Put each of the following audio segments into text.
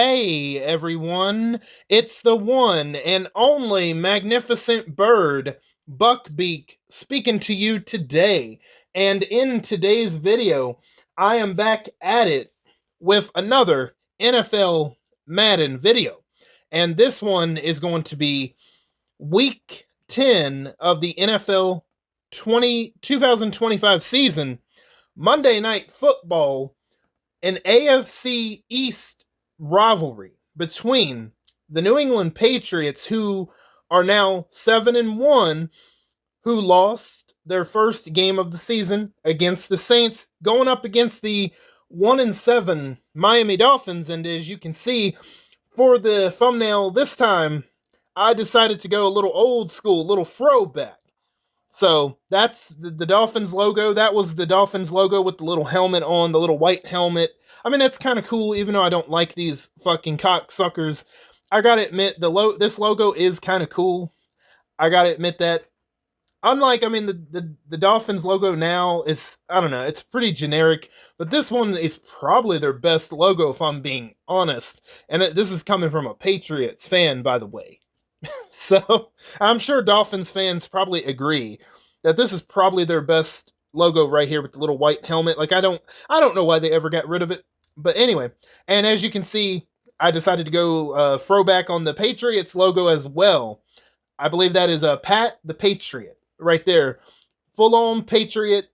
Hey everyone, it's the one and only magnificent bird, Beak, speaking to you today. And in today's video, I am back at it with another NFL Madden video. And this one is going to be week 10 of the NFL 2025 season, Monday Night Football, an AFC East rivalry between the New England Patriots, who are now 7-1, who lost their first game of the season against the Saints, going up against the 1-7 Miami Dolphins. And as you can see for the thumbnail this time, I decided to go a little old school, a little throwback. So that's the Dolphins logo. That was the Dolphins logo with the little helmet on, the little white helmet. I mean, that's kind of cool, even though I don't like these fucking cocksuckers. I gotta admit, this logo is kind of cool. I gotta admit that. Unlike, I mean, the Dolphins logo now is, I don't know, it's pretty generic, but this one is probably their best logo, if I'm being honest. And this is coming from a Patriots fan, by the way. So I'm sure Dolphins fans probably agree that this is probably their best logo right here with the little white helmet. Like I don't know why they ever got rid of it, but anyway. And as you can see, I decided to go throwback on the Patriots logo as well. I believe that is Pat the Patriot right there, full on Patriot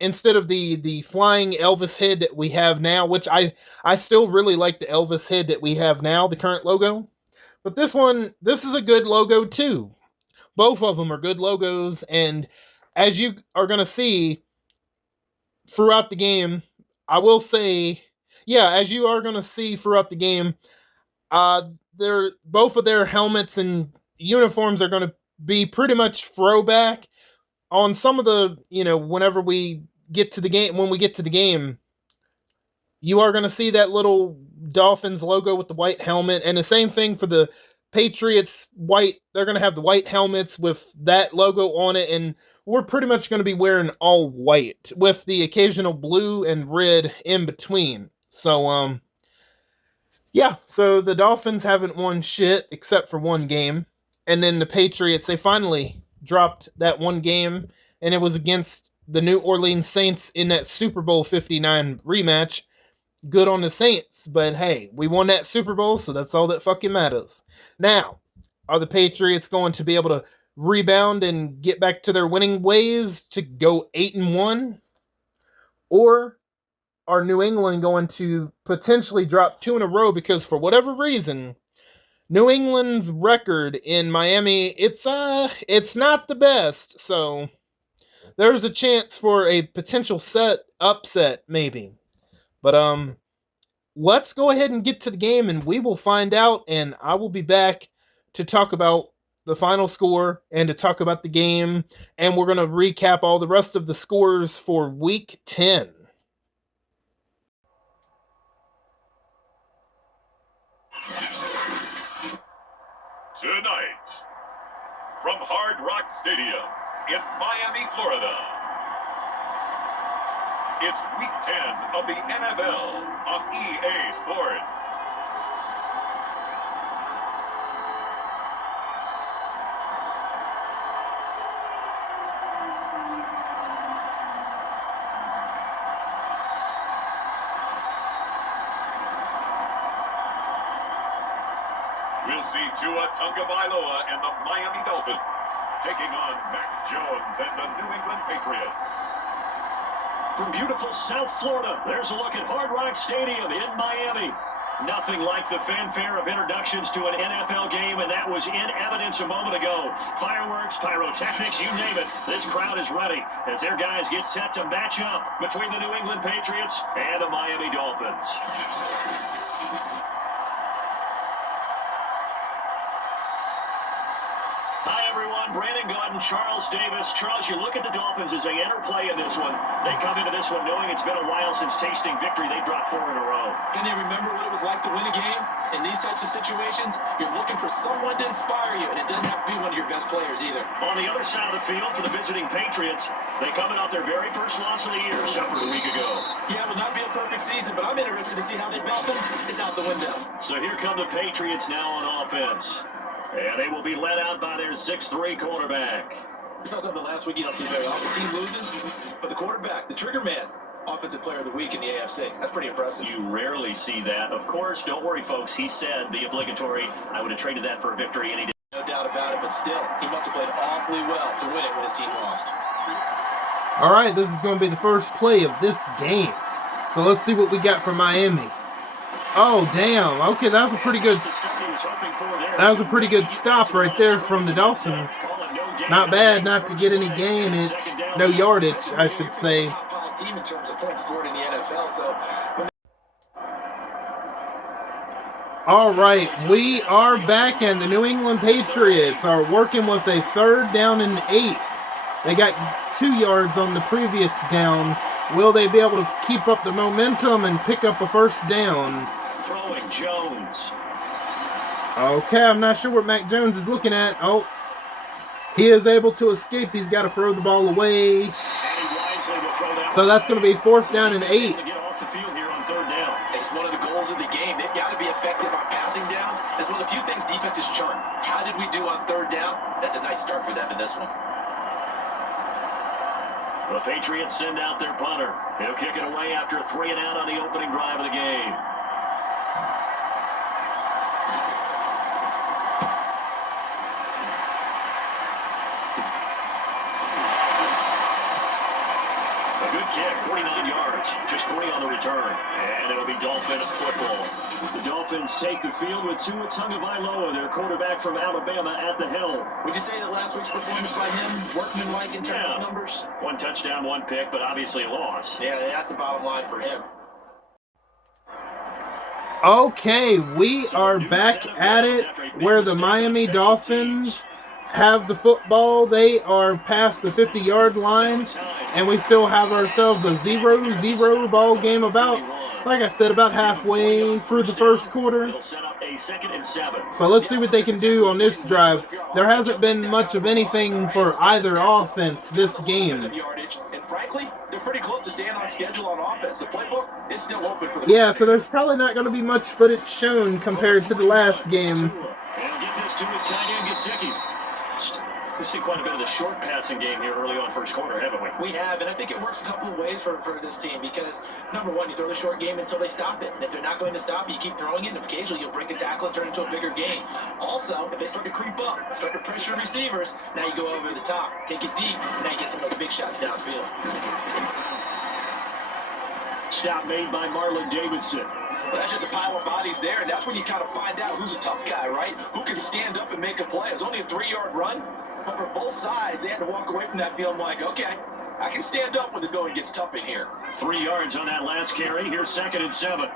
instead of the flying Elvis head that we have now, which I still really like the Elvis head that we have now, the current logo. But this is a good logo too. Both of them are good logos, and as you are going to see throughout the game, I will say, yeah, as you are going to see throughout the game, both of their helmets and uniforms are going to be pretty much throwback on some of the, whenever we get to the game, when we get to the game, you are going to see that little Dolphins logo with the white helmet, and the same thing for the Patriots white. They're going to have the white helmets with that logo on it, and we're pretty much going to be wearing all white with the occasional blue and red in between. So, yeah, so the Dolphins haven't won shit except for one game, and then the Patriots, they finally dropped that one game, and it was against the New Orleans Saints in that Super Bowl 59 rematch. Good on the Saints, but hey, we won that Super Bowl, so that's all that fucking matters. Now, are the Patriots going to be able to rebound and get back to their winning ways to go 8-1? Or are New England going to potentially drop two in a row because for whatever reason, New England's record in Miami, it's not the best, so there's a chance for a potential upset maybe. But let's go ahead and get to the game, and we will find out, and I will be back to talk about the final score and to talk about the game, and we're going to recap all the rest of the scores for Week 10. Tonight, from Hard Rock Stadium in Miami, Florida, it's Week 10 of the NFL on EA Sports. We'll see Tua Tagovailoa and the Miami Dolphins taking on Mac Jones and the New England Patriots. From beautiful South Florida, there's a look at Hard Rock Stadium in Miami. Nothing like the fanfare of introductions to an NFL game, and that was in evidence a moment ago. Fireworks, pyrotechnics, you name it. This crowd is ready as their guys get set to match up between the New England Patriots and the Miami Dolphins. Hi, everyone. Brandon Gordon, Charles Davis. Charles, you look at the Dolphins as they enter play in this one. They come into this one knowing it's been a while since tasting victory. They dropped 4 in a row. Can they remember what it was like to win a game? In these types of situations, you're looking for someone to inspire you, and it doesn't have to be one of your best players either. On the other side of the field for the visiting Patriots, they coming off their very first loss of the year, suffered a week ago. Yeah, it will not be a perfect season, but I'm interested to see how the Dolphins is out the window. So here come the Patriots now on offense. And they will be led out by their 6'3" quarterback. We saw something last week you don't see very often. The team loses, but the quarterback, the trigger man, Offensive Player of the Week in the AFC. That's pretty impressive. You rarely see that. Of course, don't worry, folks. He said the obligatory, I would have traded that for a victory, and he did. No doubt about it, but still, he must have played awfully well to win it when his team lost. All right, this is going to be the first play of this game. So let's see what we got from Miami. Oh, damn. Okay, that was a pretty good stop right there from the Dolphins. Not bad not to get any gainage. No yardage, I should say. Team in terms of points scored in the NFL, so all right, we are back, and the New England Patriots are working with a 3rd down and 8. They got 2 yards on the previous down. Will they be able to keep up the momentum and pick up a 1st down? Throwing Jones. Okay, I'm not sure what Mac Jones is looking at. Oh, he is able to escape. He's got to throw the ball away. So that's going to be 4th down and 8. It's one of the goals of the game. They've got to be effective on passing downs. It's one of the few things defenses chart. How did we do on 3rd down? That's a nice start for them in this one. The Patriots send out their punter. He'll kick it away after a 3 and out on the opening drive of the game. Kick, 49 yards, just 3 on the return, and it'll be Dolphin football. The Dolphins take the field with Tua Tagovailoa, their quarterback from Alabama, at the helm. Would you say that last week's performance by him, workmanlike in terms of numbers? 1 touchdown, 1 pick, but obviously a loss. Yeah, that's the bottom line for him. Okay, we are back at it where the Miami Dolphins have the football. They are past the 50-yard line, and we still have ourselves a 0-0 ball game about, like I said, about halfway through the first quarter. So let's see what they can do on this drive. There hasn't been much of anything for either offense this game. And frankly, they're pretty close to staying on schedule on offense. The playbook is still open for the yeah, so there's probably not going to be much footage shown compared to the last game. We've seen quite a bit of the short passing game here early on first quarter, haven't we? We have, and I think it works a couple of ways for this team because, number one, you throw the short game until they stop it. And if they're not going to stop it, you keep throwing it, and occasionally you'll break a tackle and turn it into a bigger game. Also, if they start to creep up, start to pressure receivers, now you go over the top, take it deep, and now you get some of those big shots downfield. Stop made by Marlon Davidson. Well, that's just a pile of bodies there, and that's when you kind of find out who's a tough guy, right? Who can stand up and make a play. It was only a 3-yard run. But for both sides, they had to walk away from that feeling like, okay, I can stand up when the going gets tough in here. 3 yards on that last carry. Here's 2nd and 7.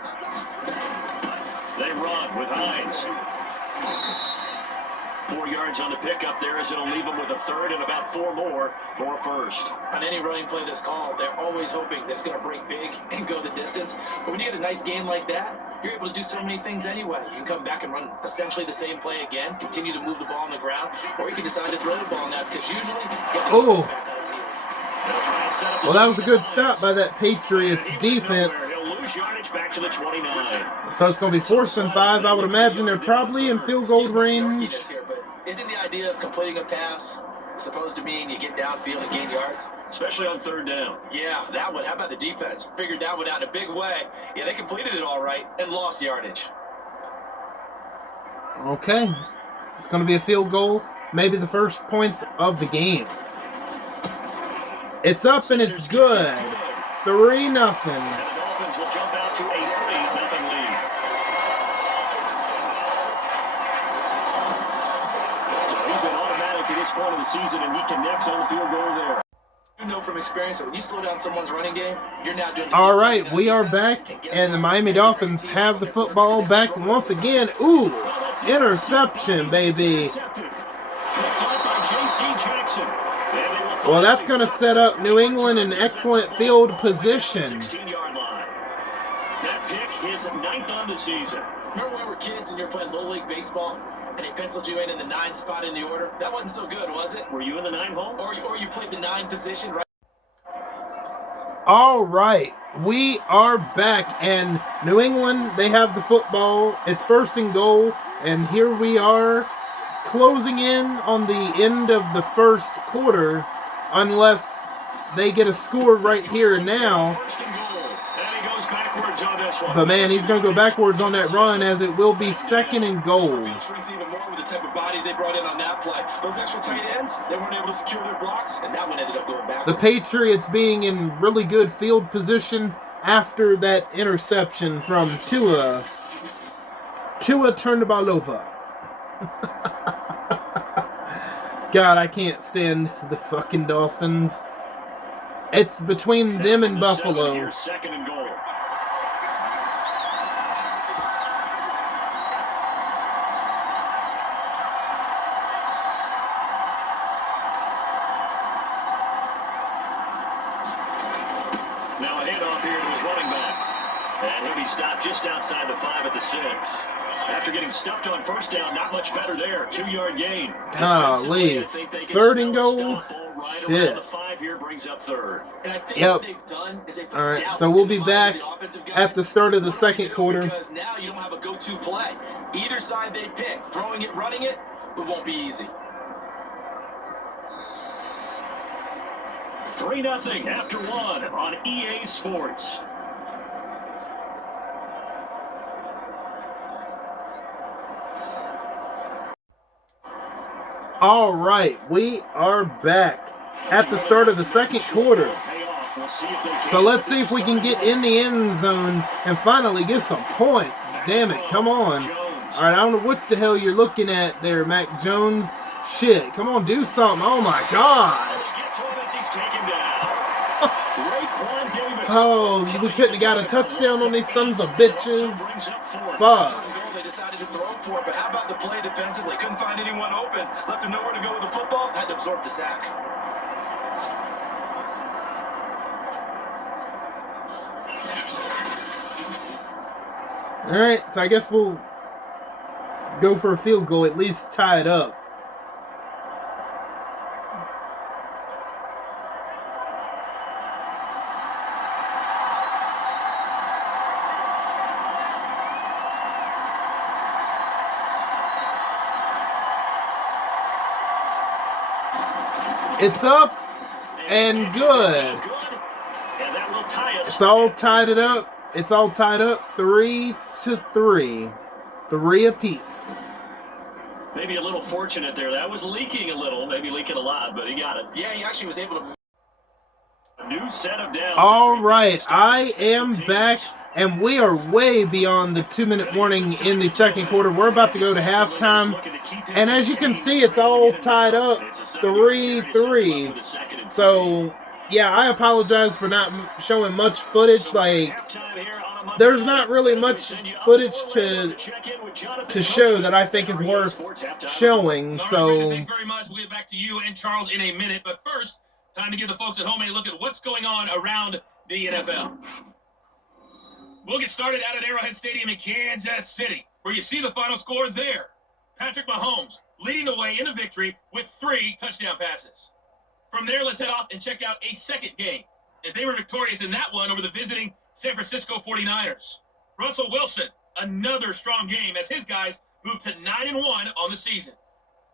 They run with Hines. 4 yards on the pickup there as it'll leave them with a 3rd and about 4 more for a 1st. On any running play that's called, they're always hoping that's going to break big and go the distance. But when you get a nice gain like that, you're able to do so many things anyway. You can come back and run essentially the same play again, continue to move the ball on the ground, or you can decide to throw the ball now because usually well, that was a good stop by that Patriots defense. He'll lose yardage back to the 29. So it's going to be 4th and 5. I would imagine they're probably in field goal range. Isn't the idea of completing a pass supposed to mean you get downfield and gain yards? Especially on 3rd down. Yeah, that one. How about the defense? Figured that one out in a big way. Yeah, they completed it all right and lost yardage. Okay. It's going to be a field goal. Maybe the first points of the game. It's up and it's good. 3-0. And the Dolphins will jump out to a 3-0 lead. So he's been automatic to this point of the season, and he connects on the field goal there. You know from experience that when you slow down someone's running game, you're now doing the all right, we are back, and the Miami Dolphins have the football back once again. Ooh, interception, baby. Well, that's going to set up New England in excellent field position. That pick is 9th on the season. Remember when we were kids and you were playing Little League Baseball and they penciled you in the 9 spot in the order? That wasn't so good, was it? Were you in the 9 hole? Or you played the 9 position, right? All right, we are back, and New England, they have the football. It's 1st and goal, and here we are closing in on the end of the first quarter, unless they get a score right here and now. But man, he's going to go backwards on that run, as it will be 2nd and goal. Shrinks even more with the type of bodies they brought in on that play. Those extra tight ends, they weren't able to secure their blocks, and that one ended up going back. The Patriots being in really good field position after that interception from Tua. Tua turned the ball over. God, I can't stand the fucking Dolphins. It's between them and Buffalo. 2nd and goal. Now a handoff here to his running back. And he'll be stopped just outside the 5 at the 6. After getting stuffed on 1st down, not much better there. 2-yard gain. Golly. 3rd and goal. Right shit. The 5 here brings up 3rd. And I think Yep. what they've done is they've All right, so we'll be back at the start of the 2nd quarter. Because now you don't have a go-to play. Either side they pick, throwing it, running it won't be easy. 3-0 after 1 on EA Sports. All right, we are back at the start of the 2nd quarter. So let's see if we can get in the end zone and finally get some points. Damn it, come on. All right, I don't know what the hell you're looking at there, Mac Jones. Shit, come on, do something. Oh, my God. Oh, we couldn't have got a touchdown on these sons of bitches. Fuck. They decided to throw for it, but how about the play defensively? Couldn't find anyone open. Left them nowhere to go with the football. Had to absorb the sack. All right, so I guess we'll go for a field goal, at least tie it up. It's up and good. It's all tied it up. It's all tied up 3-3. 3 apiece. Maybe a little fortunate there. That was leaking a little, maybe leaking a lot, but he got it. Yeah, he actually was able to. A new set of downs. All right, I am back, and we are way beyond the 2-minute warning in the 2nd quarter. We're about to go to halftime, and as you can see, it's all tied up 3-3. So, yeah, I apologize for not showing much footage. Like, there's not really much footage to show that I think is worth showing. So, thanks very much. We'll get back to you and Charles in a minute. But first, time to give the folks at home a look at what's going on around the NFL. We'll get started out at Arrowhead Stadium in Kansas City, where you see the final score there. Patrick Mahomes leading the way in the victory with 3 touchdown passes. From there, let's head off and check out a second game. And they were victorious in that one over the visiting San Francisco 49ers. Russell Wilson, another strong game as his guys moved to 9-1 on the season.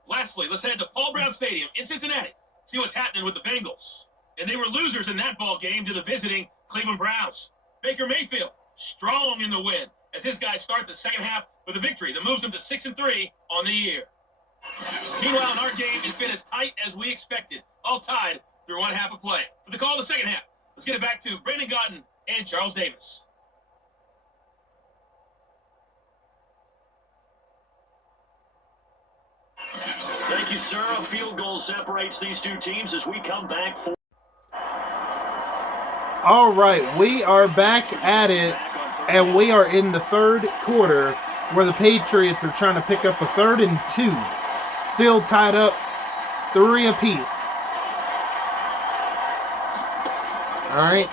Lastly, let's head to Paul Brown Stadium in Cincinnati, see what's happening with the Bengals. And they were losers in that ball game to the visiting Cleveland Browns. Baker Mayfield, strong in the win as his guys start the second half with a victory that moves them to 6-3 on the year. Meanwhile, our game has been as tight as we expected, all tied through one half of play. For the call of the second half, let's get it back to Brandon Godden and Charles Davis. Thank you, sir. A field goal separates these two teams as we come back for. all right, we are back at it, and we are in the 3rd quarter, where the Patriots are trying to pick up a 3rd and 2. Still tied up 3 apiece. All right.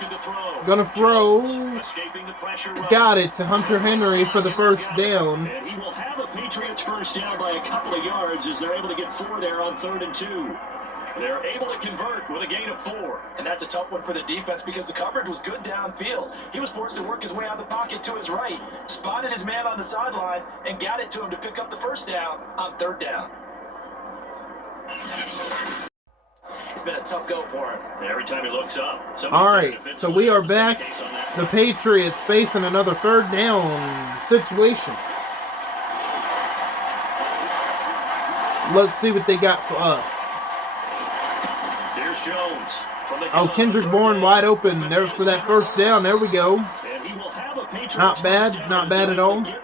Gonna throw. Escaping the pressure. Got it to Hunter Henry for the first down. And he will have a Patriots first down by a couple of yards as they're able to get 4 there on 3rd and 2. They're able to convert with a gain of 4. And that's a tough one for the defense because the coverage was good downfield. He was forced to work his way out of the pocket to his right, spotted his man on the sideline, and got it to him to pick up the first down on 3rd down. It's been a tough go for him. Every time he looks up. All right, so we are back. The Patriots facing another 3rd down situation. Let's see what they got for us. Here's Jones. Oh, Kendrick Bourne wide open there for that first down. There we go. Not bad. Not bad at all. And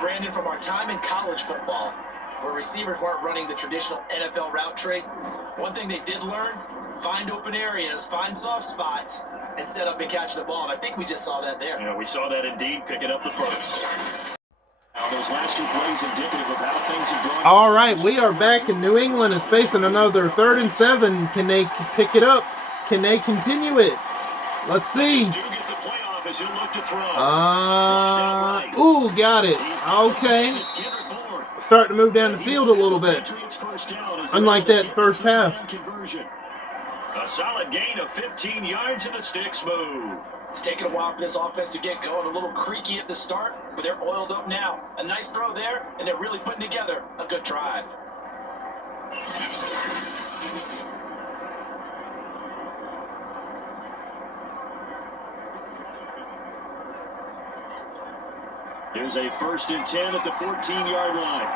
Brandon, from our time in college football, where receivers weren't running the traditional NFL route tree, one thing they did learn, find open areas, find soft spots, and set up and catch the ball. And I think we just saw that there. Yeah, we saw that indeed, picking up the first. Now, those last 2 plays indicative of how things have gone. All right, we are back, and New England is facing another 3rd and 7. Can they pick it up? Can they continue it? Let's see. Ooh, got it. Okay. Starting to move down the field a little bit. Unlike that first half. A solid gain of 15 yards and the sticks move. It's taken a while for this offense to get going. A little creaky at the start, but they're oiled up now. A nice throw there, and they're really putting together a good drive. Here's a 1st and 10 at the 14-yard line.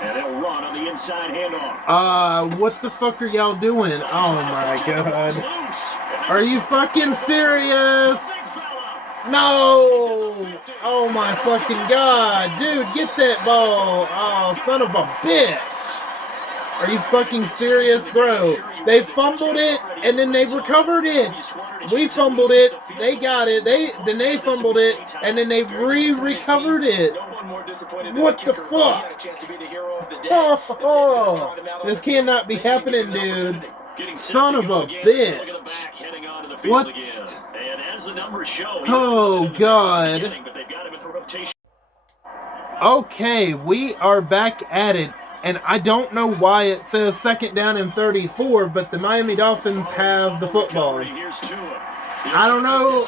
And they'll run on the inside handoff. What the fuck are y'all doing? Oh my god. Are you fucking serious? No! Oh my fucking god. Dude, get that ball. Oh, son of a bitch. Are you fucking serious, bro? They fumbled it, and then they recovered it. We fumbled it. They got it. Then they fumbled it, and then they recovered it. What the fuck? Oh, this cannot be happening, dude. Son of a bitch. What? Oh, God. Okay, we are back at it. And I don't know why it says 2nd down and 34, but the Miami Dolphins have the football. I don't know.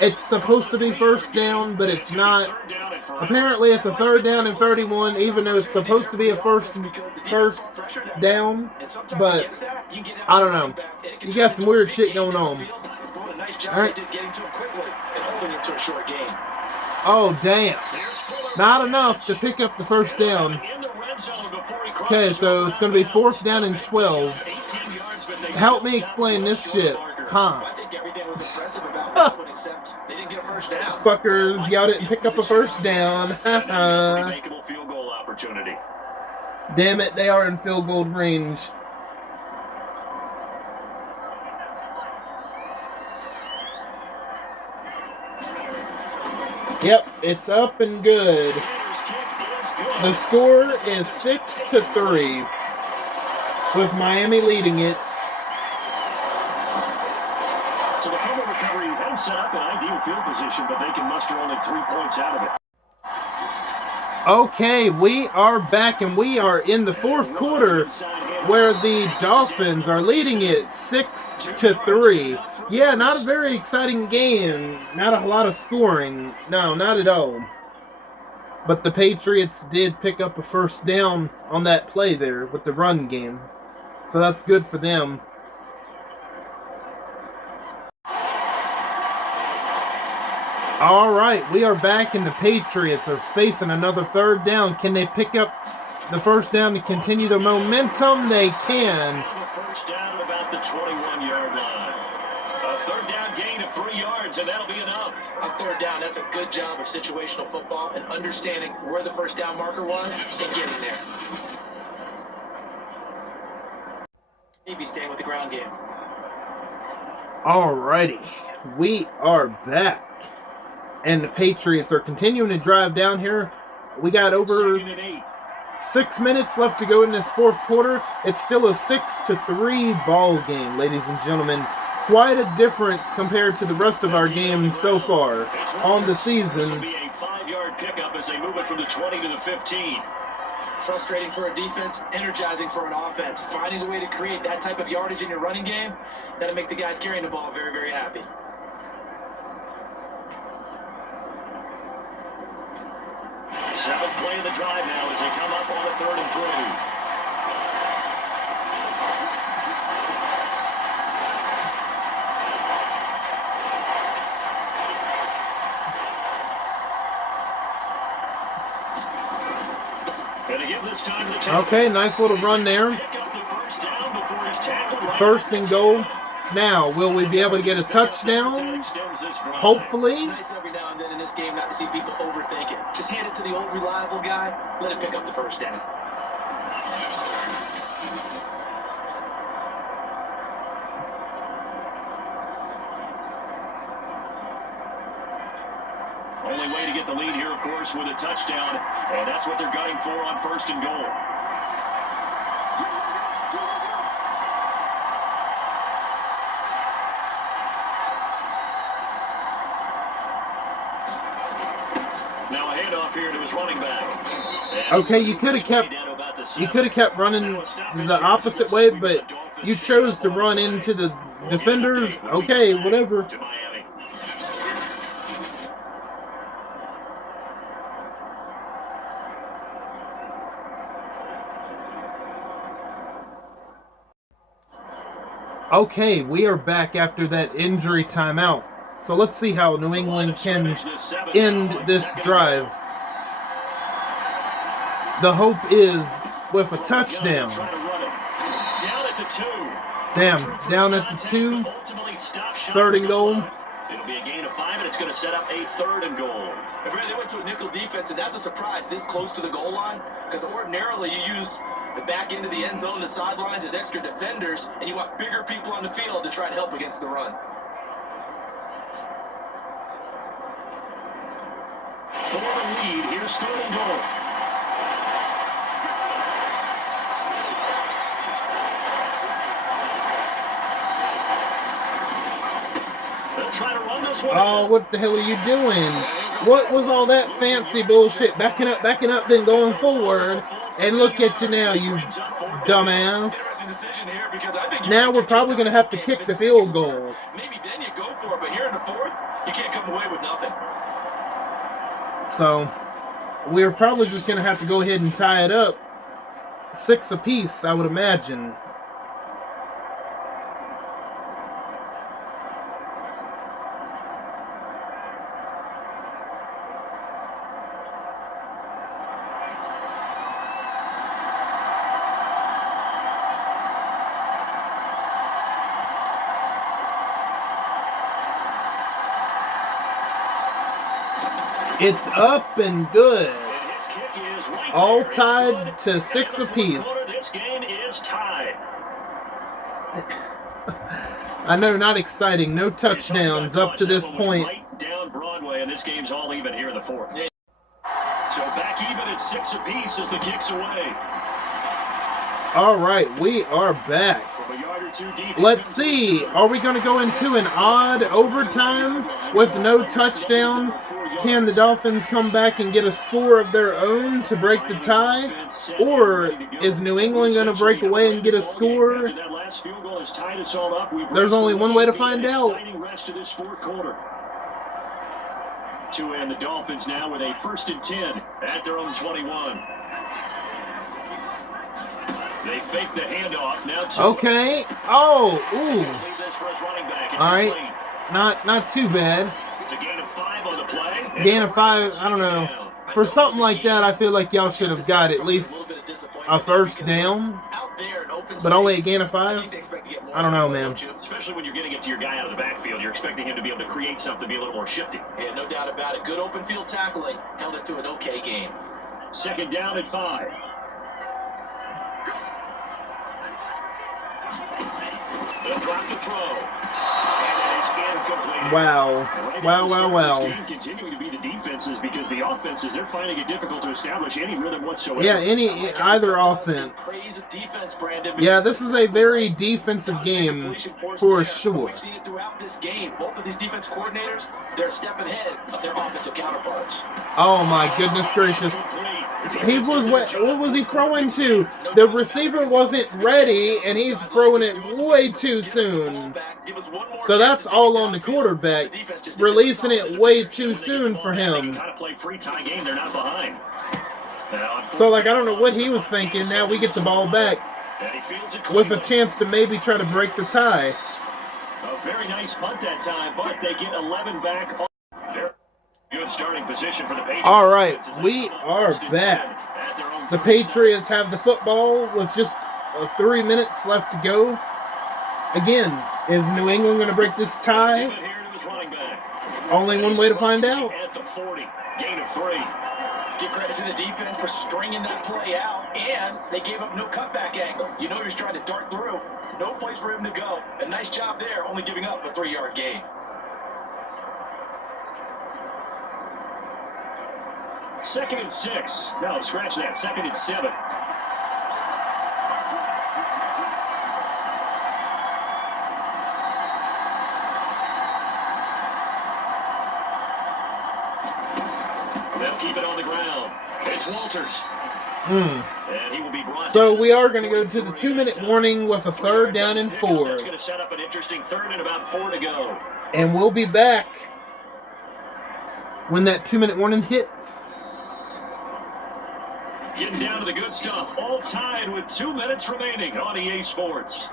It's supposed to be 1st down, but it's not. Apparently, it's a 3rd down and 31, even though it's supposed to be a first down. But I don't know. You got some weird shit going on. All right. Oh, damn. Not enough to pick up the first down. Okay, so it's going to be 4th down and 12. Help me explain this shit. Huh. Fuckers, y'all didn't pick up a first down. Damn it, they are in field goal range. Yep, it's up and good. The score is 6-3, with Miami leading it. So the fumble recovery hadn't set up an ideal field position, but they can muster only 3 points out of it. Okay, we are back, and we are in the 4th quarter, where the Dolphins are leading it 6-3. Yeah, not a very exciting game. Not a lot of scoring. No, not at all. But the Patriots did pick up a first down on that play there with the run game. So that's good for them. All right, we are back, and the Patriots are facing another 3rd down. Can they pick up the first down to continue the momentum? They can. First down at about the 21-yard line. A 3rd down gain of 3 yards, and that'll be enough. On 3rd down, that's a good job of situational football and understanding where the first down marker was and getting there. Maybe staying with the ground game. Alrighty, we are back. And the Patriots are continuing to drive down here. We got over 6 minutes left to go in this fourth quarter. It's still a 6-3 ball game, ladies and gentlemen. Quite a difference compared to the rest of our games so far on the season. This will be a 5-yard pickup as they move it from the 20 to the 15. Frustrating for a defense, energizing for an offense. Finding a way to create that type of yardage in your running game, that'll make the guys carrying the ball very, very happy. Seventh play of the drive now as they come up on a 3rd and 3. Okay, nice little run there. First and goal. Now, will we be able to get a touchdown? Hopefully. Nice every now and then in this game not to see people overthink it. Just hand it to the old reliable guy. Let him pick up the first down. Only way to get the lead here, of course, with a touchdown, and that's what they're gunning for on 1st and goal. Now a handoff here to his running back. Okay, you could have kept running the opposite way, but you chose to run into the defenders. Okay, whatever. Okay, we are back after that injury timeout. So let's see how New England can end this drive. The hope is with a touchdown. Damn, down at the 2. 3rd and goal. It'll be a gain of 5, and it's going to set up a 3rd and goal. They went to a nickel defense, and that's a surprise this close to the goal line, because ordinarily you use the back end of the end zone, the sidelines as extra defenders, and you want bigger people on the field to try to help against the run. For the lead, here's 3rd and goal. They'll try to run this one. Oh, what the hell are you doing? What was all that fancy bullshit? Backing up, then going forward. And look at you now, you dumbass. Now we're probably going to have to kick the field goal. Maybe then you go for it, but here in the 4th, you can't come away with nothing. So, we're probably just going to have to go ahead and tie it up. 6 apiece, I would imagine. It's up and good. All tied to 6 apiece. This game is tied. I know, not exciting. No touchdowns up to this point. Right down Broadway, and this game's all even here in the 4th. So back even at 6 apiece as the kick's away. All right, we are back. Let's see. Are we going to go into an odd overtime with no touchdowns? Can the Dolphins come back and get a score of their own to break the tie? Or is New England going to break away and get a score? There's only one way to find out. To end the Dolphins now with a 1st and 10 at their own 21. They fake the handoff now. Okay. Oh, ooh. All right. Not too bad. It's a gain of 5 on the play. Gain of 5. I don't know. For something like that, I feel like y'all should have got at least a first down. But only a gain of 5? I don't know, man. Especially when you're getting it to your guy out of the backfield. You're expecting him to be able to create something, be a little more shifty. Yeah, no doubt about it. Good open field tackling. Held it to an okay game. 2nd down at 5. They'll drop to throw. Wow. Wow. Continuing to be the defenses because the offenses, they're finding it difficult to establish any rhythm whatsoever. Yeah, either offense. Yeah, this is a very defensive game for sure. We've seen it throughout this game. Both of these defense coordinators, they're a step ahead of their offensive counterparts. Oh my goodness gracious. He was what was he throwing to? The receiver wasn't ready and he's throwing it way too soon. So that's all on the quarterback, releasing it way too soon for him. So like I don't know what he was thinking. Now we get the ball back with a chance to maybe try to break the tie. A very nice punt that time, but they get 11 back. Good starting position for the Patriots. All right, we are back. The Patriots have the football with just 3 minutes left to go. Again, is New England going to break this tie? Only one way to find out. At the 40, gain of 3. Give credit to the defense for stringing that play out, and they gave up no cutback angle. You know he's trying to dart through. No place for him to go. A nice job there, only giving up a 3-yard gain. Second and 6. No, scratch that. Second and 7. They'll keep it on the ground. It's Walters. And he will be brought So we are going to go to the 2-minute warning with a 3rd down and 4. That's going to set up an interesting 3rd and about 4 to go. And we'll be back when that 2-minute warning hits. Getting down to the good stuff. All tied with 2 minutes remaining on EA Sports.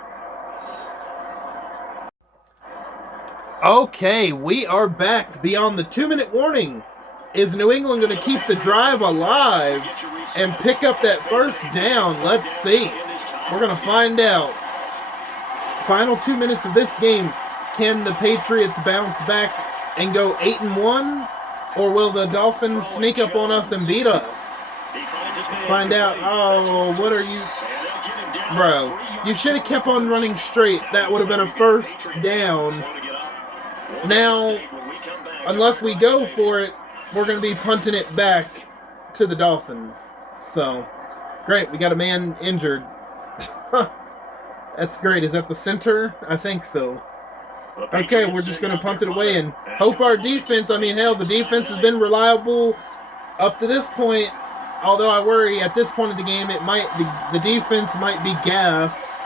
Okay, we are back beyond the 2-minute warning. Is New England going to keep the drive alive and pick up that 1st down? Let's see. We're going to find out. Final 2 minutes of this game. Can the Patriots bounce back and go 8-1? Or will the Dolphins sneak up on us and beat us? Let's find out. Oh, what are you... Bro, you should have kept on running straight. That would have been a 1st down. Now, unless we go for it, we're going to be punting it back to the Dolphins. So, great. We got a man injured. That's great. Is that the center? I think so. Okay, we're just going to punt it away and hope our defense, I mean, hell, the defense has been reliable up to this point. Although I worry at this point of the game, it might the defense might be gassed.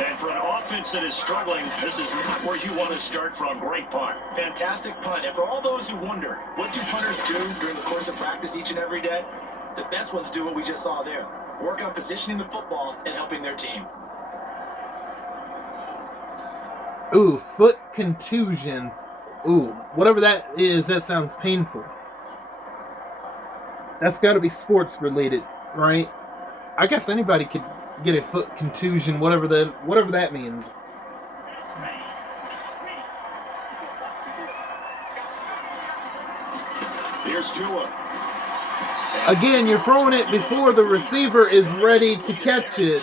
And for an offense that is struggling, this is not where you want to start from. Great punt. Fantastic punt. And for all those who wonder, what do punters do during the course of practice each and every day? The best ones do what we just saw there. Work on positioning the football and helping their team. Ooh, foot contusion. Ooh, whatever that is, that sounds painful. That's got to be sports related, right? I guess anybody could get a foot contusion, whatever that means. Here's Tua. Again, you're throwing it before the receiver is ready to catch it.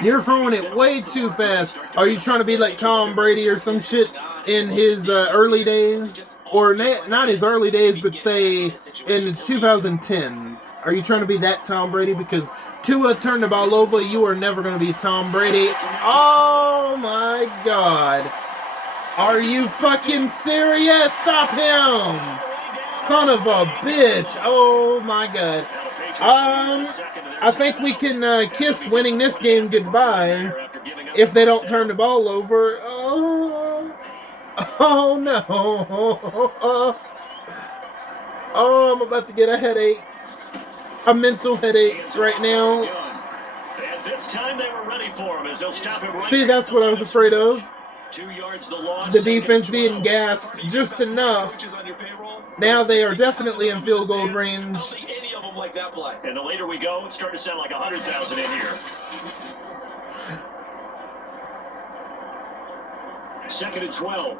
You're throwing it way too fast. Are you trying to be like Tom Brady or some shit in his early days? Or not his early days, but say in the 2010s. Are you trying to be that Tom Brady? Because Tua turned the ball over. You are never going to be Tom Brady. Oh my God. Are you fucking serious? Stop him. Son of a bitch. Oh my God. I think we can kiss winning this game goodbye if they don't turn the ball over. Oh no. Oh, I'm about to get a headache. A mental headache right now. And this time they were ready for him as they'll stop him right. See, that's what I was afraid of. 2 yards the loss. The defense being gassed just enough. Now they are definitely in field goal range. And the later we go, it's starting to sound like 100,000 in here. Second and 12.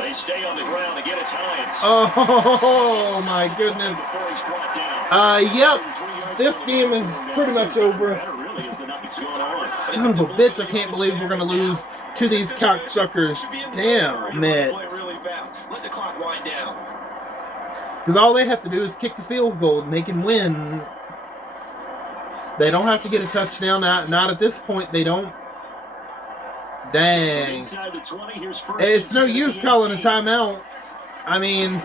They stay on the ground. Again, it's Hines. Oh, my goodness. Yep. This game is pretty much over. Son of a bitch, I can't believe we're going to lose to these cocksuckers. Damn it. Because all they have to do is kick the field goal and they can win. They don't have to get a touchdown. Not at this point, they don't. Dang. It's no use calling a timeout. I mean,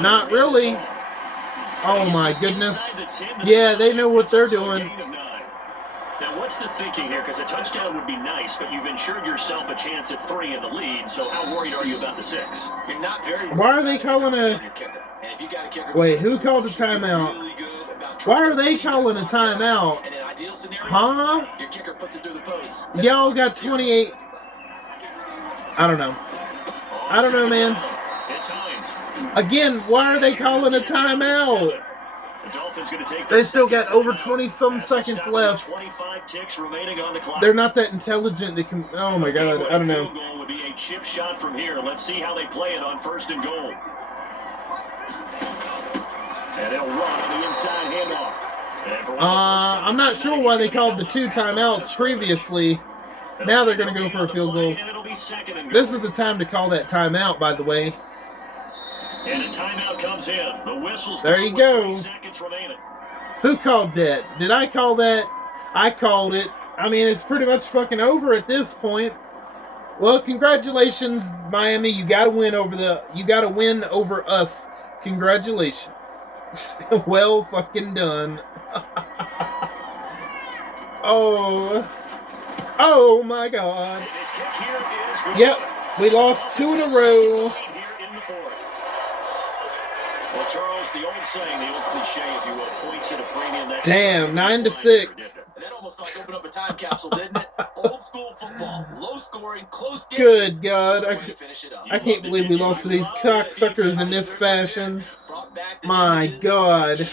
not really. Oh my goodness. Yeah, they know what they're doing. Now, what's the thinking here? Because a touchdown would be nice, but you've ensured yourself a chance at 3 in the lead. So how worried are you about the 6? You're not very. Why are they calling a? Wait, who called a timeout? Why are they calling a timeout? Huh? Y'all got 28. I don't know. I don't know, man. Again, why are they calling a timeout? They still got over 20-some seconds left. They're not that intelligent. They can. Oh my God, I don't know. Would be a chip shot from here. Let's see how they play it on 1st and goal. And they'll run on the inside handoff. I'm not sure why they called the 2 timeouts previously. Now they're going to go for a field goal. This is the time to call that timeout, by the way. And a timeout comes in. The whistle's there you go. 3 seconds remaining. Who called that? Did I call that? I called it. I mean, it's pretty much fucking over at this point. Well, congratulations, Miami. You got to win over us. Congratulations. Well fucking done. Oh my God. Yep, we lost 2 in a row. Well, Charles, the old saying, the old cliche, if you will, points at a premium. Damn, 9-6. That almost like opened up a time capsule, didn't it? Old school football, low scoring, close game. Good God, I can't believe we lost to these cocksuckers in this fashion. My God.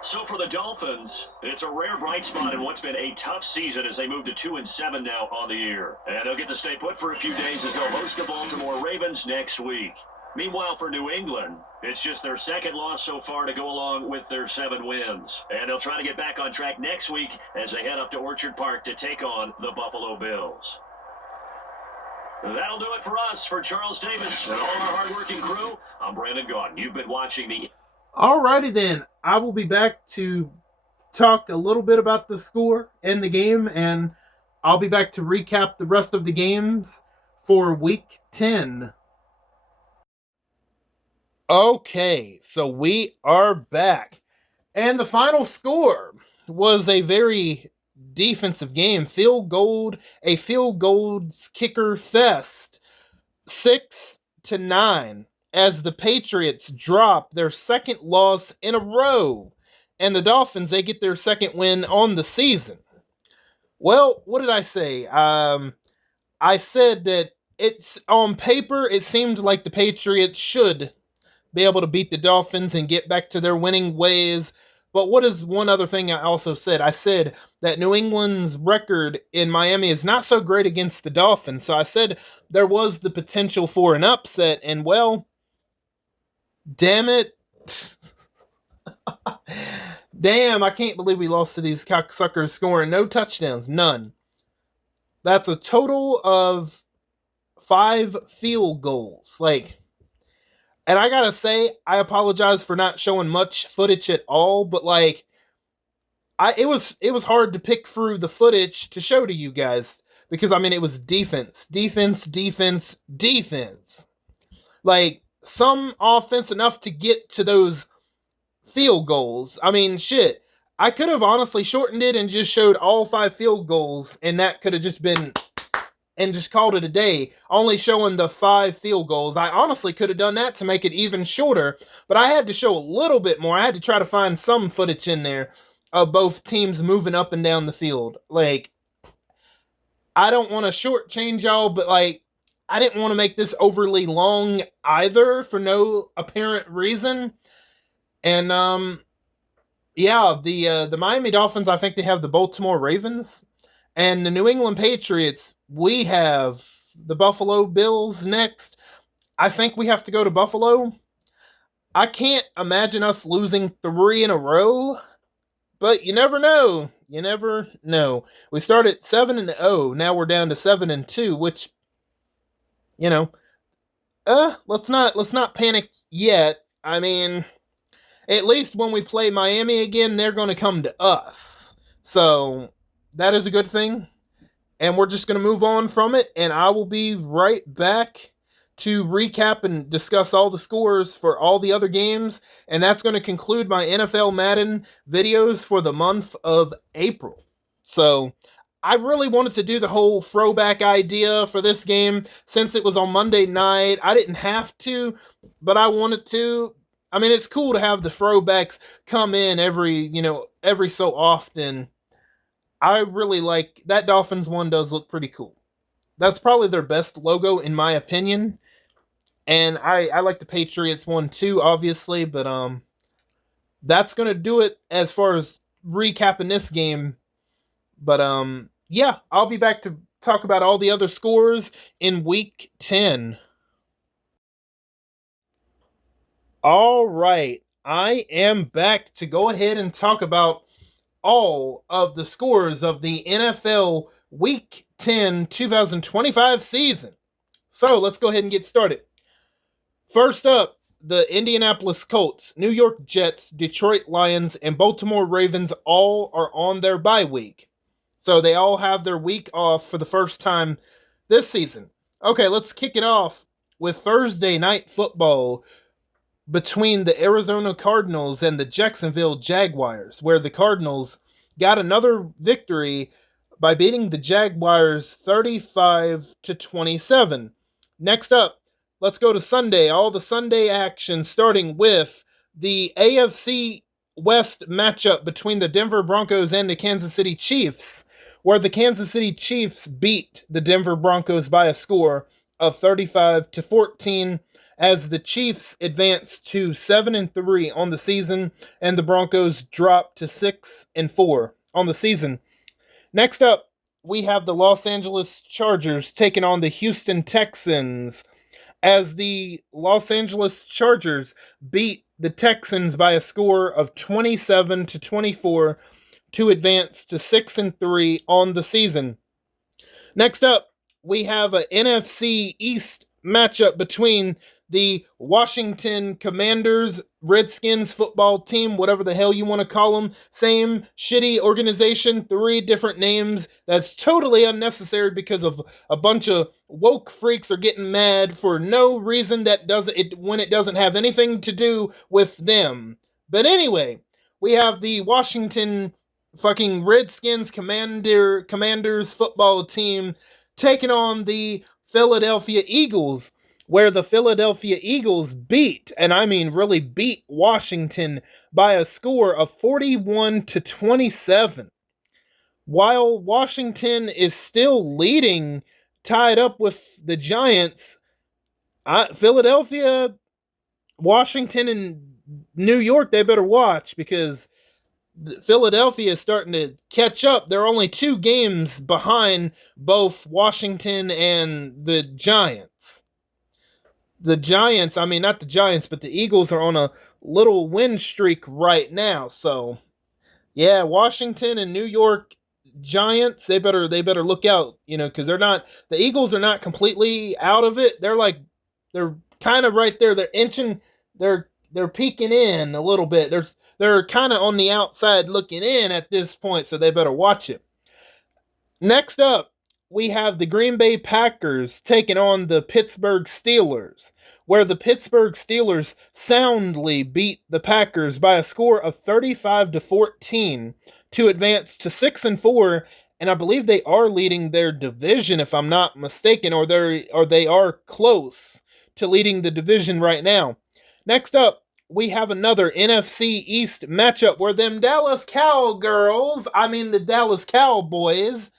So for the Dolphins, it's a rare bright spot in what's been a tough season as they move to 2-7 now on the year. And they'll get to stay put for a few days as they'll host the Baltimore Ravens next week. Meanwhile, for New England, it's just their 2nd loss so far to go along with their 7 wins. And they'll try to get back on track next week as they head up to Orchard Park to take on the Buffalo Bills. That'll do it for us. For Charles Davis and all our hardworking crew, I'm Brandon Gaudin. You've been watching the... Alrighty then. I will be back to talk a little bit about the score in the game, and I'll be back to recap the rest of the games for Week 10. Okay, so we are back. And the final score was a very defensive game. A field goals kicker fest. 6-9 as the Patriots drop their 2nd loss in a row. And the Dolphins, they get their 2nd win on the season. Well, what did I say? I said that it's on paper, it seemed like the Patriots should be able to beat the Dolphins and get back to their winning ways. But what is one other thing I also said? I said that New England's record in Miami is not so great against the Dolphins. So I said there was the potential for an upset. And well, damn it. Damn, I can't believe we lost to these cocksuckers scoring no touchdowns. None. That's a total of 5 field goals. And I gotta say, I apologize for not showing much footage at all, but it was hard to pick through the footage to show to you guys because I mean it was defense. Some offense enough to get to those field goals. I mean, shit. I could have honestly shortened it and just showed all 5 field goals, and that could have just been and just called it a day, only showing the 5 field goals. I honestly could have done that to make it even shorter, but I had to show a little bit more. I had to try to find some footage in there of both teams moving up and down the field. I don't want to shortchange y'all, but I didn't want to make this overly long either for no apparent reason. And the Miami Dolphins, I think they have the Baltimore Ravens. And the New England Patriots, we have the Buffalo Bills next. I think we have to go to Buffalo. I can't imagine us losing 3 in a row, but you never know. You never know. We started 7-0. Now we're down to 7-2, which, you know, let's not panic yet. I mean, at least when we play Miami again, they're going to come to us. So that is a good thing. And we're just going to move on from it. And I will be right back to recap and discuss all the scores for all the other games. And that's going to conclude my NFL Madden videos for the month of April. So I really wanted to do the whole throwback idea for this game since it was on Monday night. I didn't have to, but I wanted to. I mean, it's cool to have the throwbacks come in every so often. I really like that Dolphins one. Does look pretty cool. That's probably their best logo in my opinion. And I like the Patriots one too, obviously, but that's gonna do it as far as recapping this game. But yeah, I'll be back to talk about all the other scores in week 10. All right, I am back to go ahead and talk about all of the scores of the NFL Week 10 2025 season. So let's go ahead and get started. First up, the Indianapolis Colts, New York Jets, Detroit Lions, and Baltimore Ravens all are on their bye week. So they all have their week off for the first time this season. Okay, let's kick it off with Thursday night football between the Arizona Cardinals and the Jacksonville Jaguars, where the Cardinals got another victory by beating the Jaguars 35-27. Next up, let's go to Sunday. All the Sunday action, starting with the AFC West matchup between the Denver Broncos and the Kansas City Chiefs, where the Kansas City Chiefs beat the Denver Broncos by a score of 35-14, as the Chiefs advanced to 7-3 on the season, and the Broncos dropped to 6-4 on the season. Next up, we have the Los Angeles Chargers taking on the Houston Texans, as the Los Angeles Chargers beat the Texans by a score of 27-24 to advance to 6-3 on the season. Next up, we have an NFC East matchup between the Washington Commanders, Redskins football team, whatever the hell you want to call them. Same shitty organization, 3 different names. That's totally unnecessary because of a bunch of woke freaks are getting mad for no reason when it doesn't have anything to do with them. But anyway, we have the Washington fucking Redskins Commanders football team taking on the Philadelphia Eagles, where the Philadelphia Eagles beat, and I mean really beat, Washington by a score of 41-27. While Washington is still leading, tied up with the Giants, Philadelphia, Washington, and New York, they better watch, because Philadelphia is starting to catch up. They're only 2 games behind both Washington and the Giants. Not the Giants, but the Eagles are on a little win streak right now. So, yeah, Washington and New York Giants, they better look out, because the Eagles are not completely out of it. They're kind of right there. They're inching, they're peeking in a little bit. They're kind of on the outside looking in at this point, so they better watch it. Next up, we have the Green Bay Packers taking on the Pittsburgh Steelers, where the Pittsburgh Steelers soundly beat the Packers by a score of 35-14 to advance to 6-4, and I believe they are leading their division, if I'm not mistaken, or they are close to leading the division right now. Next up, we have another NFC East matchup where the Dallas Cowboys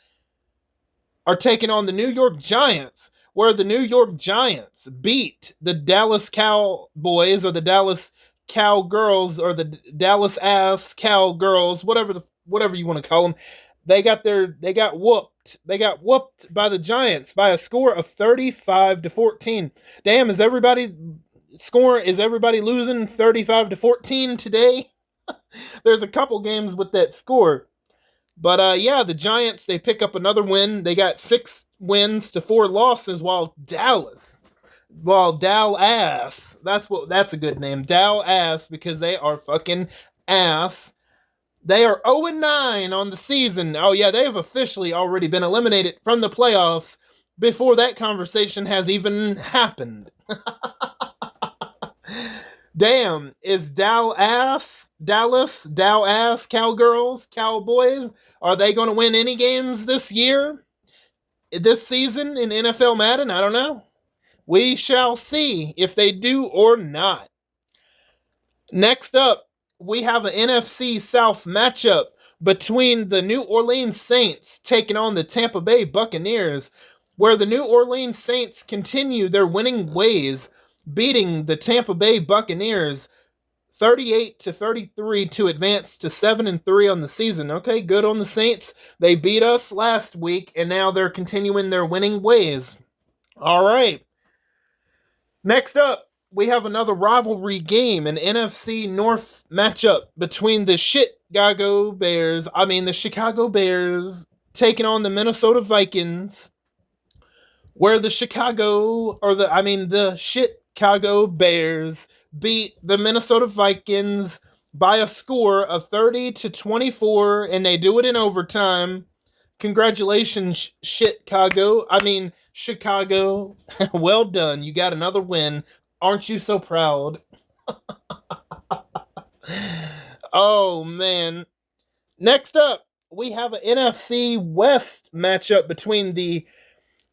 are taking on the New York Giants, where the New York Giants beat the Dallas Cowboys, or the Dallas Cowgirls, or the Dallas Ass Cowgirls, whatever you want to call them. They got whooped. They got whooped by the Giants by a score of 35-14. Damn, is everybody losing 35-14 today? There's a couple games with that score. But yeah, the Giants, they pick up another win. They got 6 wins to 4 losses, while Dallas, that's a good name. Dallas, because they are fucking ass. They are 0-9 on the season. Oh yeah, they have officially already been eliminated from the playoffs before that conversation has even happened. Damn, is Dallas, Cowgirls, Cowboys, are they going to win any games this season in NFL Madden? I don't know. We shall see if they do or not. Next up, we have an NFC South matchup between the New Orleans Saints taking on the Tampa Bay Buccaneers, where the New Orleans Saints continue their winning ways, beating the Tampa Bay Buccaneers 38-33 to advance to 7-3 on the season. Okay, good on the Saints. They beat us last week, and now they're continuing their winning ways. All right. Next up, we have another rivalry game, an NFC North matchup between the Chicago Bears taking on the Minnesota Vikings, where the Chicago Bears beat the Minnesota Vikings by a score of 30-24, and they do it in overtime. Congratulations, Chicago. Well done. You got another win. Aren't you so proud? Oh, man. Next up, we have an NFC West matchup between the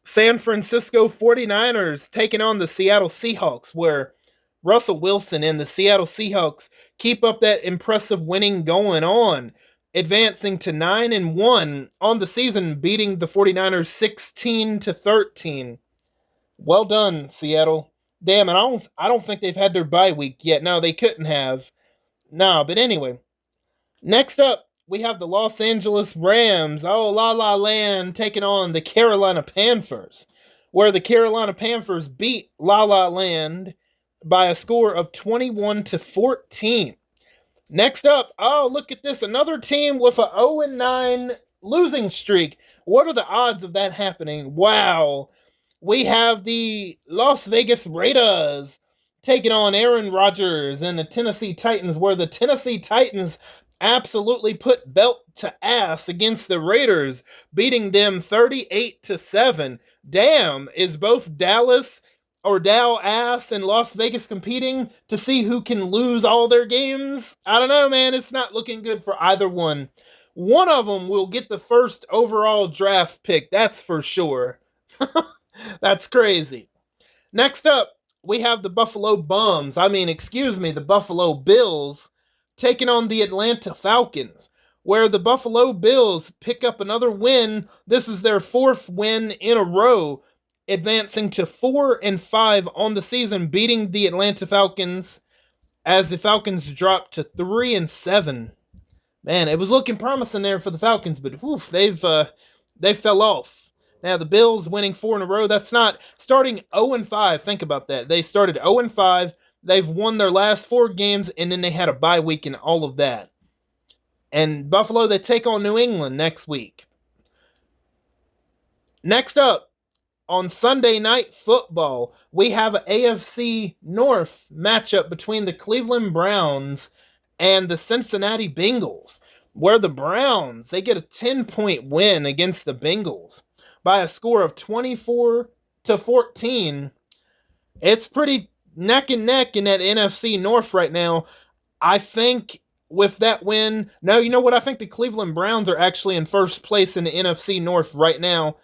San Francisco 49ers taking on the Seattle Seahawks, where Russell Wilson and the Seattle Seahawks keep up that impressive winning going on, advancing to 9-1 on the season, beating the 49ers 16-13. Well done, Seattle. Damn, and I don't think they've had their bye week yet. No, they couldn't have. No, but anyway. Next up, we have the Los Angeles Rams, La La Land, taking on the Carolina Panthers, where the Carolina Panthers beat La La Land by a score of 21-14. Next up, look at this, another team with a 0-9 losing streak. What are the odds of that happening? Wow. We have the Las Vegas Raiders taking on Aaron Rodgers and the Tennessee Titans, where the Tennessee Titans absolutely put belt to ass against the Raiders, beating them 38-7. Damn, is both Dallas and Las Vegas competing to see who can lose all their games? I don't know, man. It's not looking good for either one. One of them will get the first overall draft pick, that's for sure. That's crazy. Next up, we have the Buffalo Bills taking on the Atlanta Falcons, where the Buffalo Bills pick up another win. This is their 4th win in a row, advancing to 4-5 on the season, beating the Atlanta Falcons as the Falcons dropped to 3-7. Man, it was looking promising there for the Falcons, but they fell off. Now the Bills winning 4 in a row, that's not starting 0-5. Think about that. They started 0-5. They've won their last 4 games, and then they had a bye week and all of that. And Buffalo, they take on New England next week. Next up, on Sunday Night Football, we have an AFC North matchup between the Cleveland Browns and the Cincinnati Bengals, where the Browns, they get a 10-point win against the Bengals by a score of 24-14. It's pretty neck and neck in that NFC North right now. I think with that win, no, you know what? I think the Cleveland Browns are actually in first place in the NFC North right now.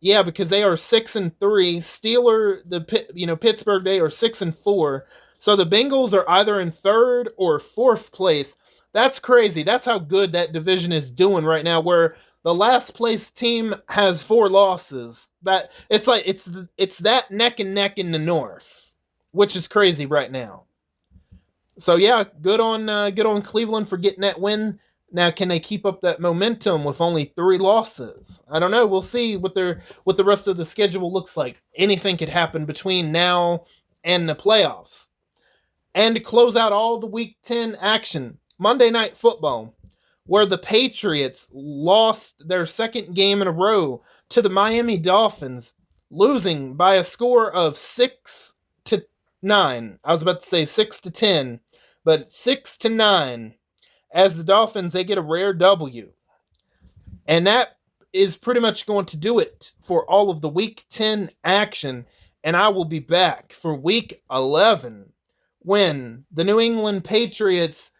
Yeah, because they are 6-3. Pittsburgh, they are 6-4. So the Bengals are either in 3rd or 4th place. That's crazy. That's how good that division is doing right now, where the last place team has 4 losses. That it's that neck and neck in the North, which is crazy right now. So yeah, good on Cleveland for getting that win. Now, can they keep up that momentum with only 3 losses? I don't know. We'll see what the rest of the schedule looks like. Anything could happen between now and the playoffs. And to close out all the Week 10 action, Monday Night Football, where the Patriots lost their second game in a row to the Miami Dolphins, losing by a score of 6-9. I was about to say 6-10, but 6-9. As the Dolphins, they get a rare W. And that is pretty much going to do it for all of the Week 10 action. And I will be back for Week 11 when the New England Patriots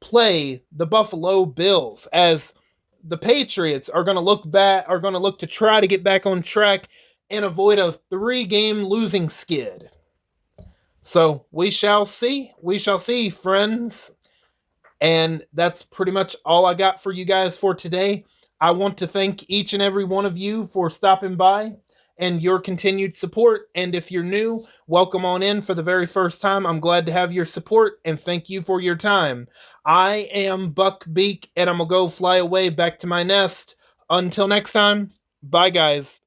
play the Buffalo Bills, as the Patriots are going to look to try to get back on track and avoid a 3-game losing skid. So we shall see, friends. And that's pretty much all I got for you guys for today. I want to thank each and every one of you for stopping by and your continued support. And if you're new, welcome on in for the very first time. I'm glad to have your support, and thank you for your time. I am Buck Beak, and I'm going to go fly away back to my nest. Until next time, bye guys.